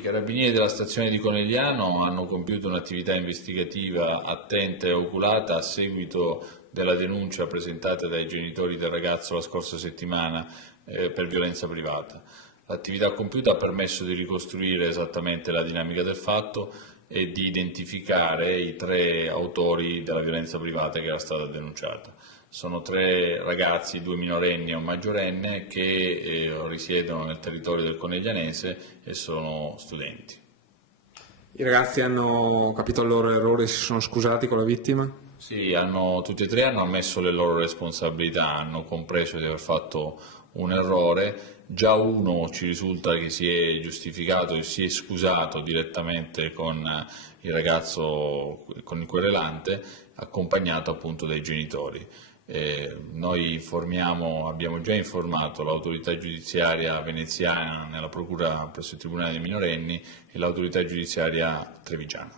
I carabinieri della stazione di Conegliano hanno compiuto un'attività investigativa attenta e oculata a seguito della denuncia presentata dai genitori del ragazzo la scorsa settimana per violenza privata. L'attività compiuta ha permesso di ricostruire esattamente la dinamica del fatto e di identificare i 3 autori della violenza privata che era stata denunciata. Sono 3 ragazzi, 2 minorenni e un maggiorenne, che risiedono nel territorio del Coneglianese e sono studenti. I ragazzi hanno capito il loro errore e si sono scusati con la vittima? Sì, tutti e 3 hanno ammesso le loro responsabilità, hanno compreso di aver fatto un errore. Già uno ci risulta che si è giustificato e si è scusato direttamente con il ragazzo, con il querelante, accompagnato appunto dai genitori. Noi abbiamo già informato l'autorità giudiziaria veneziana nella procura presso il Tribunale dei minorenni e l'autorità giudiziaria trevigiana.